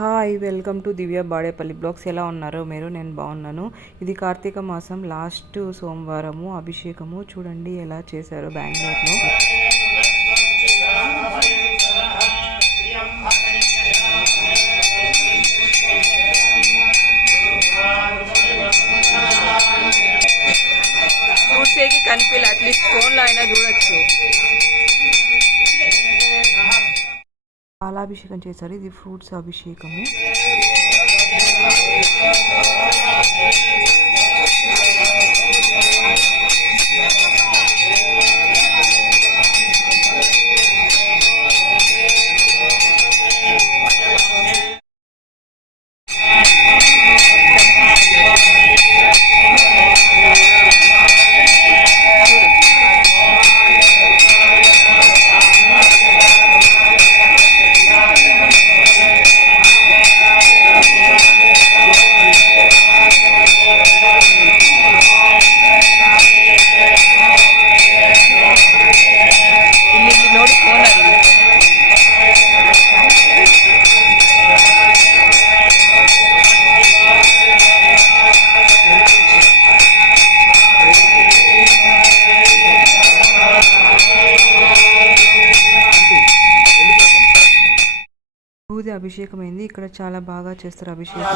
Hi welcome to Divya Badepalli blogs. ఎలా ఉన్నారో మీరు? నేను బాగున్నాను. ఇది కార్తీక మాసం లాస్ట్ సోమవారము అభిషేకము. చూడండి ఎలా చేశారో బెంగళూరులో. చూసేకి కనిపించలే అట్లీస్ట్ ఫోన్లో అయినా చూడొచ్చు. పాలాభిషేకం చేశారు ఇది ఫ్రూట్స్ అభిషేకము బూది అభిషేకం అయింది ఇక్కడ చాలా బాగా చేస్తారు అభిషేకం.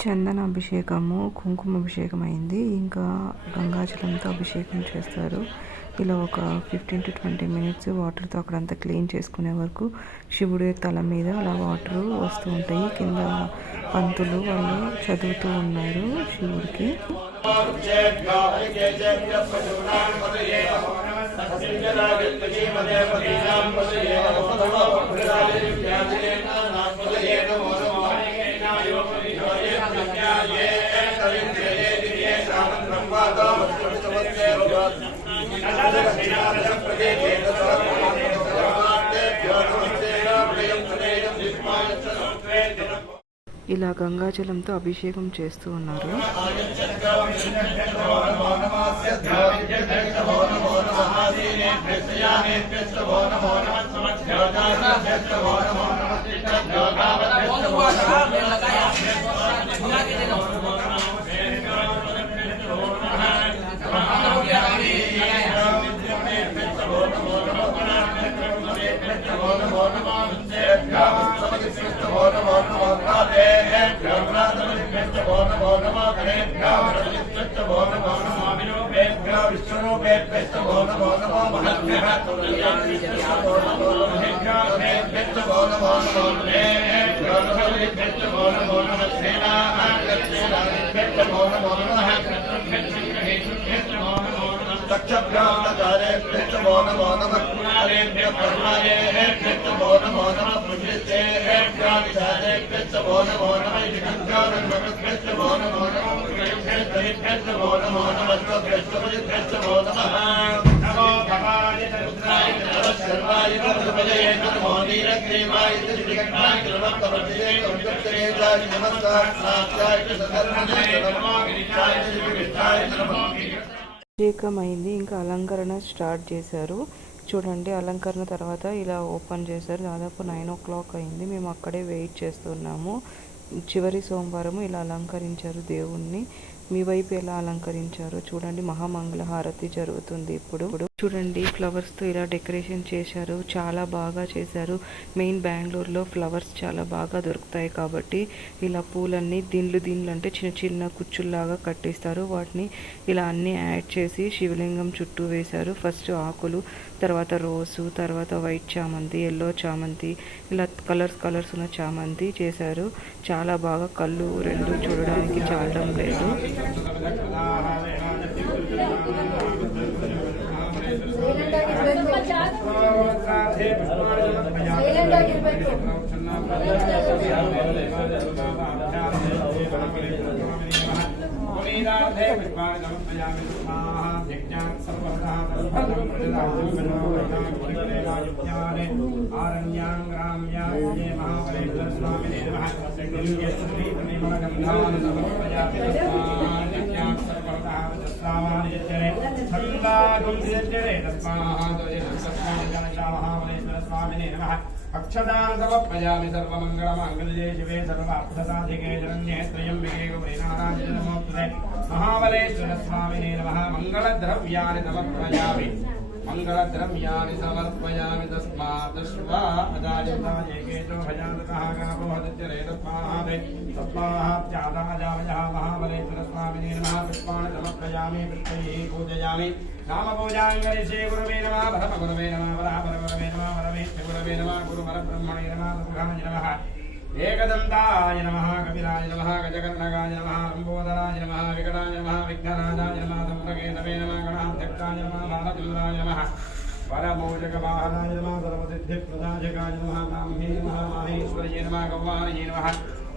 చందన అభిషేకము కుంకుమ అభిషేకం అయింది ఇంకా గంగాజలంతో అభిషేకం చేస్తారు. ఇలా ఒక ఫిఫ్టీన్ టు ట్వంటీ మినిట్స్ వాటర్తో అక్కడంతా క్లీన్ చేసుకునే వరకు శివుడి తల మీద అలా వాటర్ వస్తూ ఉంటాయి. కింద పంతులు వాళ్ళు చదువుతూ ఉన్నారు శివుడికి. ఇలా గంగాజలంతో అభిషేకం చేస్తూ ఉన్నారు. నమో నమో నమః సమస్య నమో నమః నమో నమః क्षभ्याणकारेभ्यश्च मौनमौनमक्ष्मालेभ्यः कर्मालेभ्यश्च मौनमौनमपुष्यतेभ्यानिशालेभ्यश्च मौनमौनमैभ्यश्च मौनमौनमृगेभ्यश्च मौनमौनमस्त्वभ्यश्च मौनमः అభిషేకమైంది ఇంకా అలంకరణ స్టార్ట్ చేశారు. చూడండి అలంకరణ తర్వాత ఇలా ఓపెన్ చేశారు. దాదాపు నైన్ ఓ క్లాక్ అయింది. మేము అక్కడే వెయిట్ చేస్తున్నాము. చివరి సోమవారం ఇలా అలంకరించారు దేవుణ్ణి. మీ వైపు ఎలా అలంకరించారో చూడండి. మహామంగళ హారతి జరుగుతుంది ఇప్పుడు. చూడండి ఫ్లవర్స్తో ఇలా డెకరేషన్ చేశారు. చాలా బాగా చేశారు. మెయిన్ బెంగళూరులో ఫ్లవర్స్ చాలా బాగా దొరుకుతాయి కాబట్టి ఇలా పూలన్నీ దిండ్లు దిండ్లు అంటే చిన్న చిన్న కుచ్చుల్లాగా కట్టేస్తారు. వాటిని ఇలా అన్నీ యాడ్ చేసి శివలింగం చుట్టూ వేశారు. ఫస్ట్ ఆకులు తర్వాత రోసు తర్వాత వైట్ చామంతి ఎల్లో చామంతి ఇలా కలర్స్ కలర్స్ ఉన్న చామంతి చేశారు. చాలా బాగా కళ్ళు రెండు చూడడానికి చాలడం లేదు. ఆరణ్యాం గ్రామ్యాయ మహాబలేశ్వర స్వామినే నమః శ్రీ అక్షదానమపయామి సర్వమంగళమాంగళ్యే శివే సర్వార్థసాధికే శరణ్యే త్రయంబికే గౌరీ నారాయణ నమోస్తుతే మహాబలేశ్వర స్వామినే నమః సమర్పయామి మంగళద్రవ్యాని సమర్పయామి తస్మాత్ శ్వా అజాయంతాయేకేతో మహాబలేశ్వర స్వామినే నమః పుష్పాణి సమర్పయామి పుష్పైः పూజయామి నామ పూజాంగరిషే నమః పరమ గురవే నమః వరాపర గురవే నమః వరవేత్య గురవే నమః గురువర బ్రహ్మణే నమః సుఖాయ నమః ఏకదంతాయ నమ కపిలాయ నమ గజకర్ణకాయ నమ లంబోదరాయ నమ వికటాయ నమ విఘ్నరాజాయ నమ ధూమ్రకేతవే నమ గణాధ్యక్షాయ నమ బాలచంద్రాయ నమః వరమోజకవాహనాయ నమః సర్వసిద్ధిప్రదాయకాయ నమ బ్రాహ్మీ నమ మాహేశ్వర్యే నమ గౌవాణయే నమ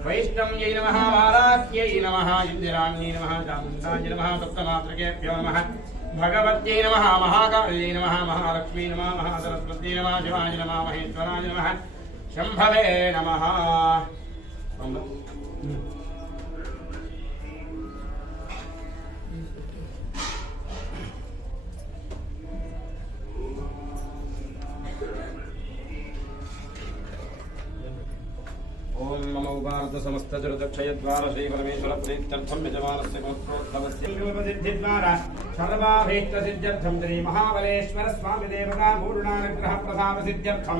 వైష్ణవ్యై नमः వారాహ్యై నమః ఇందిరాణ్యై नमः చాముండాయ नमः సప్తమాతృకేభ్యో नमः భగవత్యై नमः మహాకాళ్యై నమః మహాలక్ష్మీ నమః మహాసరస్వత్యై నమః శివాయ నమః మహేశ్వరాయ నమః शम्भवे नमः। ओम। मम उपार्थ समस्त जगदक्षयद्वार श्री परमेश्वर प्रीत्यर्थम यजमानस्य पुत्रोत्तमस्य सिद्धिद्वारा सर्वाभीष्ट सिद्ध्यर्थं श्री महाबलेश्वर स्वामी देवता पूर्णानुग्रह सर्वाभीष्टसिद्ध्यर्थं श्रीमहाबलेश्वरस्वामिदेवतामूर्णानुग्रहप्रसादसिद्ध्यर्थं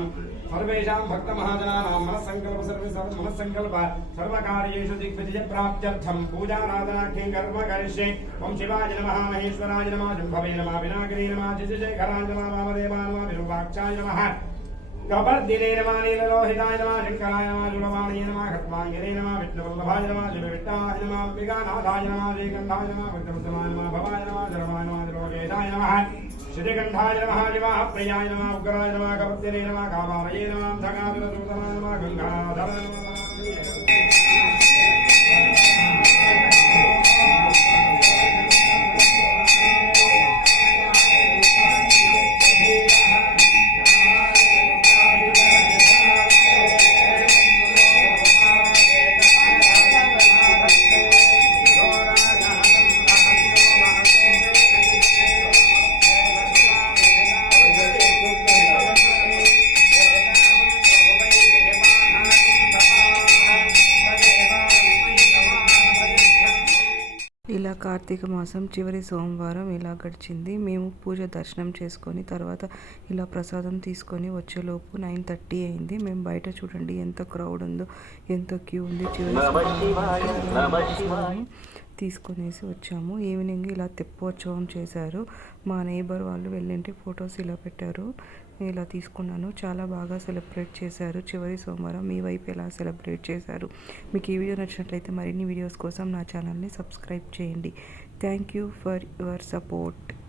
सर्वेषां भक्तमहाजनानां मनस्सङ्कल्पसर्वसर्व मनस्सङ्कल्प सर्वकार्येषु दिग्विजयप्राप्त्यर्थं पूजाराधनाख्यं कर्म करिष्ये ओम शिवाय नमः, महेश्वराय नमः जुम्भवे नमः विनागिरी नमः जिजुशेखराय नमः वामदेवाय नमः, विरूपाक्षाय नमः। నమః శంభవే నీలలోహితాయ నమః శంకరాయ నమః జులవాణీయ నమః ఖట్వాంగినే నమః విష్ణువల్లభాయ నమః శివవిట్టాయ నమః విగానాథాయ నమః శ్రీకంఠాయ నమః విష్ణువృద్ధమాయ భవాయ శ్రీకంఠాయ ప్రియాయ నమ ఉగ్రాయ నమ కబర్దినే నమ కామారయే నమః సగాదురసూతమాయ నమ ఇలా కార్తీక మాసం చివరి సోమవారం ఇలా గడిచింది. మేము పూజ దర్శనం చేసుకొని తర్వాత ఇలా ప్రసాదం తీసుకొని వచ్చేలోపు నైన్ థర్టీ అయింది. మేము బయట చూడండి ఎంత క్రౌడ్ ఉందో ఎంత క్యూ ఉంది. చివరి తీసుకునేసి వచ్చాము. ఈవినింగ్ ఇలా తెప్పోత్సవం చేశారు. మా నేబర్ వాళ్ళు వెళ్ళింటి ఫొటోస్ ఇలా పెట్టారు. ఇలా తీసుకున్నాను. చాలా బాగా సెలబ్రేట్ చేశారు. చివరి సోమవారం మీ వైపు ఎలా సెలబ్రేట్ చేశారు? మీకు ఈ వీడియో నచ్చినట్లయితే మరిన్ని వీడియోస్ కోసం నా ఛానల్ని సబ్స్క్రైబ్ చేయండి. Thank you for your support